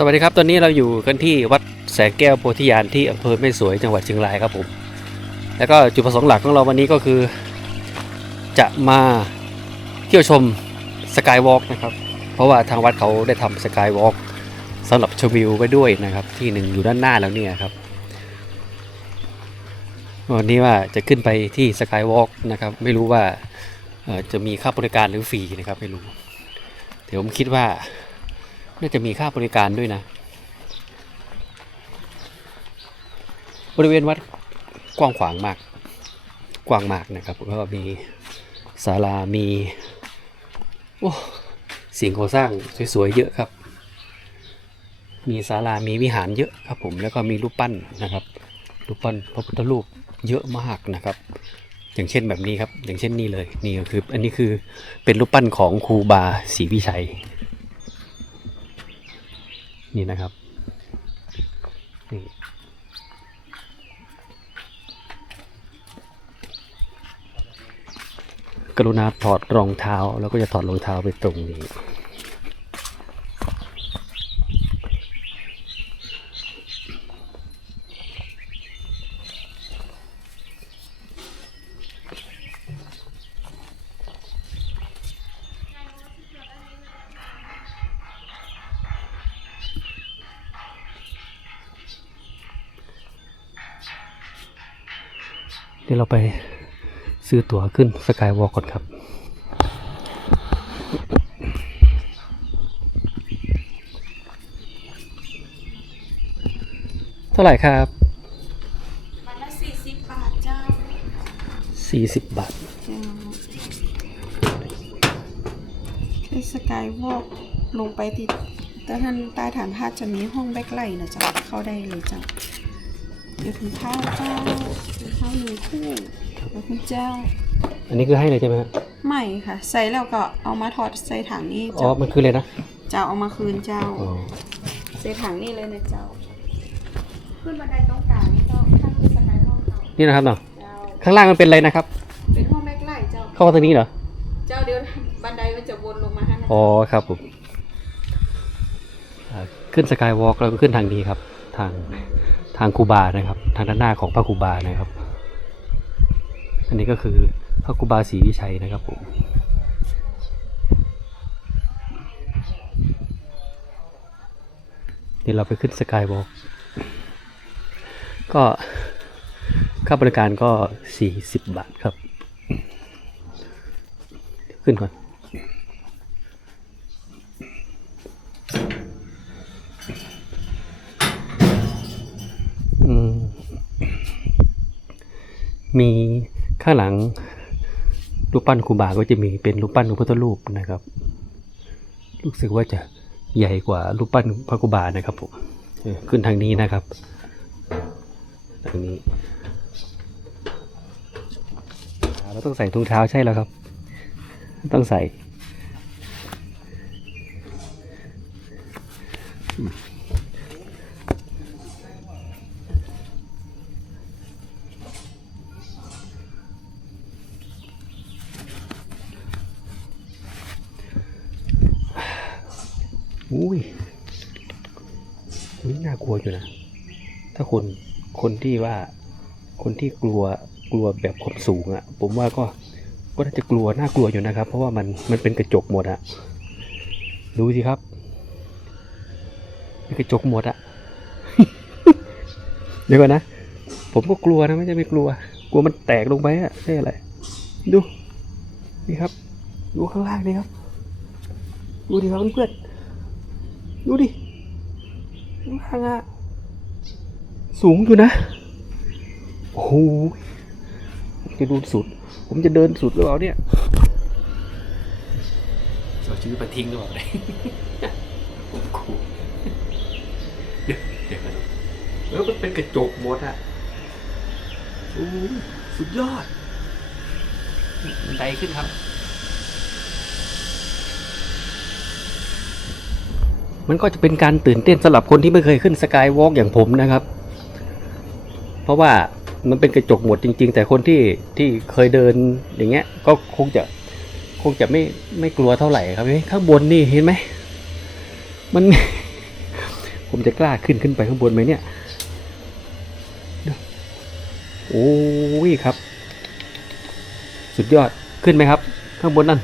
สวัสดีครับ ตอนนี้เราอยู่กันที่วัดแสงแก้วโพธิญาณที่อำเภอแม่สวยจังหวัดเชียงรายครับผม แล้วก็จุดประสงค์หลักของเราวันนี้ก็คือ จะมาเที่ยวชมสกายวอล์กนะครับ เพราะว่าทางวัดเขาได้ทำสกายวอล์กสำหรับชมวิวไว้ด้วยนะครับ ที่หนึ่งอยู่ด้านหน้าแล้วเนี่ยครับ วันนี้ว่าจะขึ้นไปที่สกายวอล์กนะครับ ไม่รู้ว่าจะมีค่าบริการหรือฟรีนะครับไม่รู้ เดี๋ยวผมคิดว่า น่าจะมีค่าบริการด้วยนะ บริเวณวัดกว้างขวางมาก กว้างมากนะครับแล้วก็มีศาลามีโอ้สิ่งก่อสร้างสวยๆเยอะครับ มีศาลามีวิหารเยอะครับผมแล้วก็มีรูปปั้นนะครับรูปปั้นพระพุทธรูปเยอะมากนะครับ อย่างเช่นแบบนี้ครับ อย่างเช่นนี่เลยนี่ก็คือ อันนี้คือเป็นรูปปั้นของครูบาศรีวิชัย นี่นะครับนี่กรุณาถอดรองเท้าแล้วก็จะถอดรองเท้าไปตรงนี้ ดี๋ยวเราไปซื้อตั๋วขึ้นสกายวอล์กก่อนครับ เท่าไหร่ครับวันละสี่สิบบาทเจ้า40บาทเจ้าคือสกายวอล์กลงไปติดแต่ท่านใต้ฐานพระจะมีห้องแบ็คไลท์นะจ้าเข้าได้เลยจ้า เดี๋ยวถึงข้าวเจ้าถึงข้าวหนึ่งคู่แล้วคุณเจ้า อันนี้คือให้เลยใช่ไหมฮะไม่ค่ะ ใส่แล้วก็เอามาถอดใส่ถังนี้อ๋อ เจ้ามันคือเลยนะเจ้าเอามาคืนเจ้า อ๋อใส่ถังนี่เลยนะเจ้า ขึ้นบันไดตรงกลางนี่เจ้าถ้าคือสกายวอล์กเขานี่นะครับเนาะเจ้า ข้างล่างมันเป็นอะไรนะครับ เป็นห้องแบ็คไลท์เจ้า เข้ามาตรงนี้เหรอ เจ้าเดี๋ยวบันไดมันจะวนลงมาฮะนะอ๋อ ครับผมอ่าขึ้นสกายวอล์กเราก็ขึ้นทางนี้ครับ ทาง ทางคูบานะครับ ทางด้านหน้าของพระคูบานะครับ อันนี้ก็คือพระคูบาศรีวิชัยนะครับผมเดี๋ยวเราไปขึ้นสกายวอล์กก็ค่าบริการก็ 40 บาทครับ ขึ้นก่อน มีข้างหลังรูปปั้นครูบาก็จะมีเป็นรูปปั้นพระพุทธรูปนะครับ รู้สึกว่าจะใหญ่กว่ารูปปั้นพระครูบานะครับผมขึ้นทางนี้นะครับ ทางนี้ เราต้องใส่ถุงเท้าใช่แล้วครับ ต้องใส่ อุ้ยอุ้ยน่ากลัวอยู่นะ ถ้าคน คนที่ว่า คนที่กลัว กลัวแบบความสูงอะ่ะ ผมว่าก็ ก็น่าจะกลัว น่ากลัวอยู่นะครับ เพราะว่ามัน มันเป็นกระจกหมดอะดูสิครับเป็นกระจกหมดอะเดี๋ยวก่อนนะ ผมก็กลัวนะ ไม่ใช่ไม่กลัว กลัวมันแตกลงไปอะใช่อะไร ดู นี่ครับ ดูข้างล่างนี่ครับ ดูดิครับเพื่อนๆ ดูดิข้างล่างอะสูงอยู่นะ โอ้โหผมจะดูสุด ผมจะเดินสุดหรือเปล่าเนี่ยจะเอาชีวิตมาทิ้งหรือเปล่าเนี่ยผมคูเดี๋ยวเดี๋ยวก่อนแล้วมันเป็นกระจกหมดอะโอ้ยสุดยอดบันไดขึ้นครับ มันก็จะเป็นการตื่นเต้นสำหรับคนที่ไม่เคยขึ้นสกายวอล์กอย่างผมนะครับ เพราะว่ามันเป็นกระจกหมดจริง ๆ แต่คนที่ที่เคยเดินอย่างเงี้ย ก็คงจะคงจะไม่ไม่กลัวเท่าไหร่ครับเฮ้ยข้างบนนี่เห็นไหมมัน ผมจะกล้าขึ้นขึ้นไปข้างบนไหมเนี่ยโอ้ยครับ สุดยอดขึ้นไหมครับ ข้างบนนั่น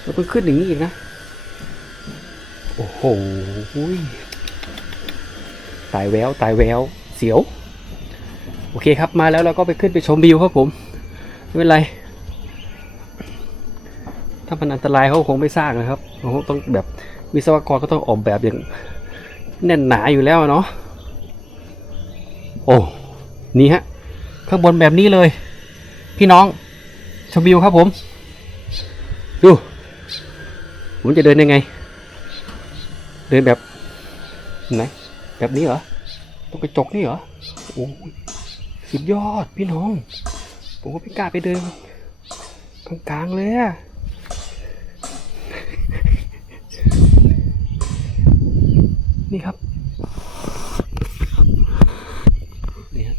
เราเพิ่งขึ้นอย่างนี้อีกนะ โอ้โหตายแววตายแววเสียว โอเคครับมาแล้วเราก็ไปขึ้นไปชมวิวครับผมไม่เป็นไร ถ้ามันอันตรายเขาคงไม่สร้างนะครับเขาต้องแบบวิศวกรก็ต้องออกแบบอย่างแน่นหนาอยู่แล้วเนาะโอ้นี่ฮะข้างบนแบบนี้เลย พี่น้องชมวิวครับผม ดู ผมจะเดินยังไง เดินแบบไหนแบบนี้เหรอตรงกระจกนี่เหรอโอ้สุดยอดพี่น้อง ผมก็ไม่กล้าไปเดินกลางๆเลยอะนี่ครับ นี่ฮะ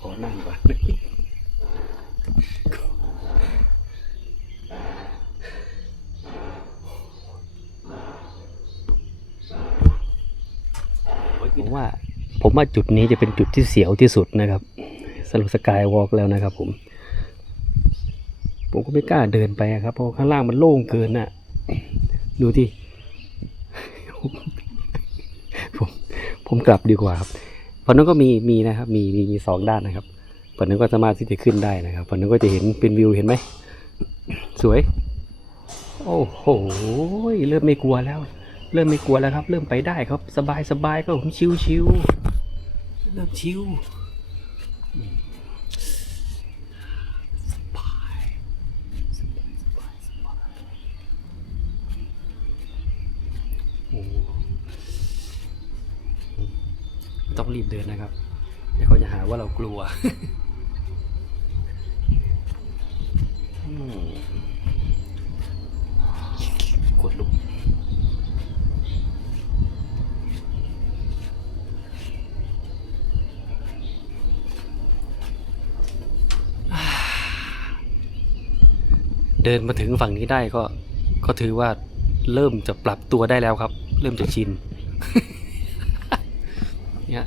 ขอนั่งก่อน ผมว่าผมว่าจุดนี้จะเป็นจุดที่เสียวที่สุดนะครับสำหรับสกายวอล์กแล้วนะครับ ผม ผมก็ไม่กล้าเดินไปอะครับเพราะข้างล่างมันโล่งเกินน่ะ ดูที่ผมผมกลับดีกว่าครับฝั่งนั้นก็มีมีนะครับ มีมีมีสองด้านนะครับฝั่งนั้นก็สามารถที่จะขึ้นได้นะครับฝั่งนั้นก็จะเห็นเป็นวิวเห็นไหมสวย โอ้โหเริ่มไม่กลัวแล้ว เริ่มไม่กลัวแล้วครับ เริ่มไปได้ครับ สบายสบายก็ผมชิวชิวๆเริ่มชิวอืมสบายสบายสบายสบายโอ้ไม่ต้องรีบเดินนะครับ เดี๋ยวเขาจะหาว่าเรากลัว เดินมาถึงฝั่งนี้ได้ก็ ก็ถือว่าเริ่มจะปรับตัวได้แล้วครับ เริ่มจะชินเนี่ย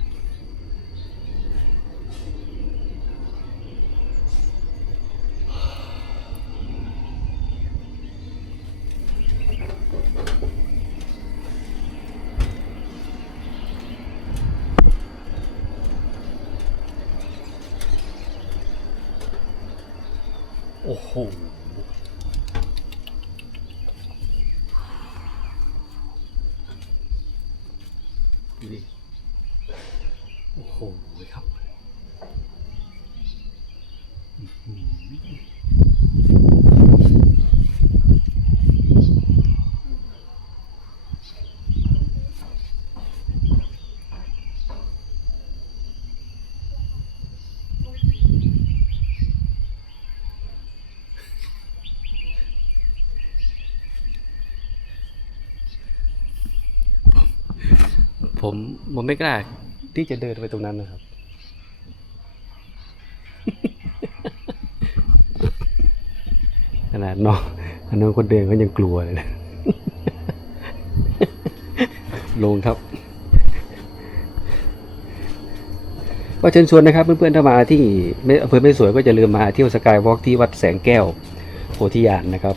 โอ้โห ดูดิโอ้โห ครับอื้อหือผมผมไม่กล้า ที่จะเดินไปตรงนั้นนะครับ ขนาดน้องขนาดน้องคนเดินก็ยังกลัวเลยนะลงครับ ก็เชิญชวนนะครับ เพื่อนๆถ้ามาที่อำเภอไม่สวยก็จะลืมมาเที่ยวสกายวอล์กที่วัดแสงแก้วโพธิญาณนะครับ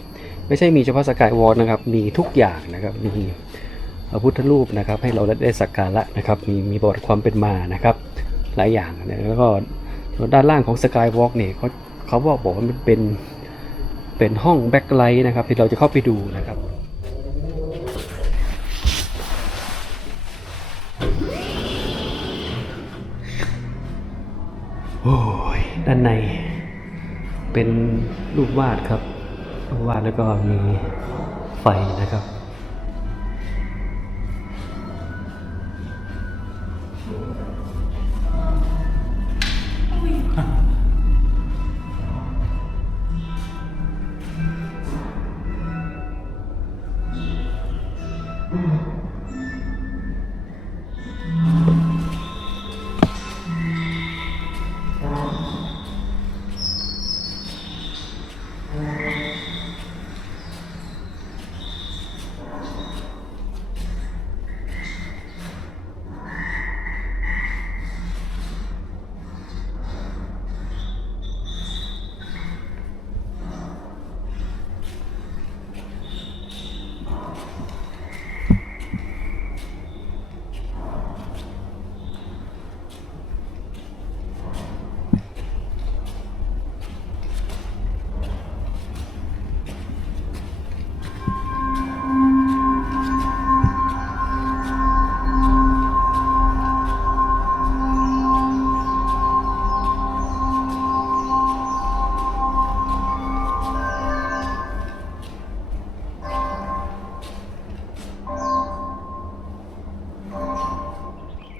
ไม่ใช่มีเฉพาะสกายวอล์กนะครับ มีทุกอย่างนะครับมี พระพุทธรูปนะครับ ให้เราได้สักการะนะครับ มีมีประวัติความเป็นมานะครับ หลายอย่างนะแล้วก็ด้านล่างของสกายวอล์กเนี่ยเขาเขาบอกบอกว่ามันเป็นเป็นห้องแบ็คไลท์นะครับ ที่เราจะเข้าไปดูนะครับโอ้ยด้านในเป็นรูปวาดครับรูปวาดแล้วก็มีไฟนะครับ Thank you.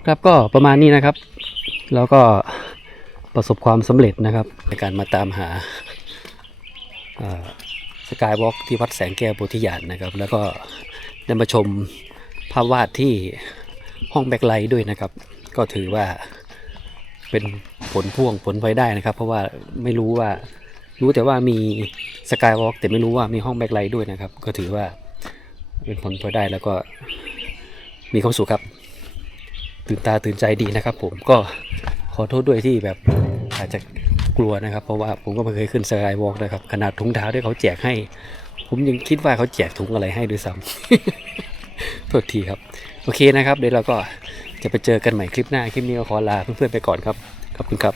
ครับก็ประมาณนี้นะครับ แล้วก็ประสบความสำเร็จนะครับ ในการมาตามหาสกายวอล์กที่วัดแสงแก้วโพธิญาณนะครับ แล้วก็ได้มาชมภาพวาดที่ห้องแบ็คไลท์ด้วยนะครับ ก็ถือว่าเป็นผลพ่วงผลพลอยได้นะครับ เพราะว่าไม่รู้ว่ารู้แต่ว่ามีสกายวอล์กแต่ไม่รู้ว่ามีห้องแบ็คไลท์ด้วยนะครับ ก็ถือว่าเป็นผลพลอยได้แล้วก็มีความสุขครับ ตื่นตาตื่นใจดีนะครับ ผมก็ขอโทษด้วยที่แบบอาจจะกลัวนะครับ เพราะว่าผมก็ไม่เคยขึ้นสกายวอล์กนะครับ ขนาดถุงเท้าที่เขาแจกให้ ผมยังคิดว่าเขาแจกถุงอะไรให้ด้วยซ้ำโทษทีครับ โอเคนะครับ เดี๋ยวเราก็จะไปเจอกันใหม่คลิปหน้า คลิปนี้ก็ขอลาเพื่อนๆไปก่อนครับ ขอบคุณครับ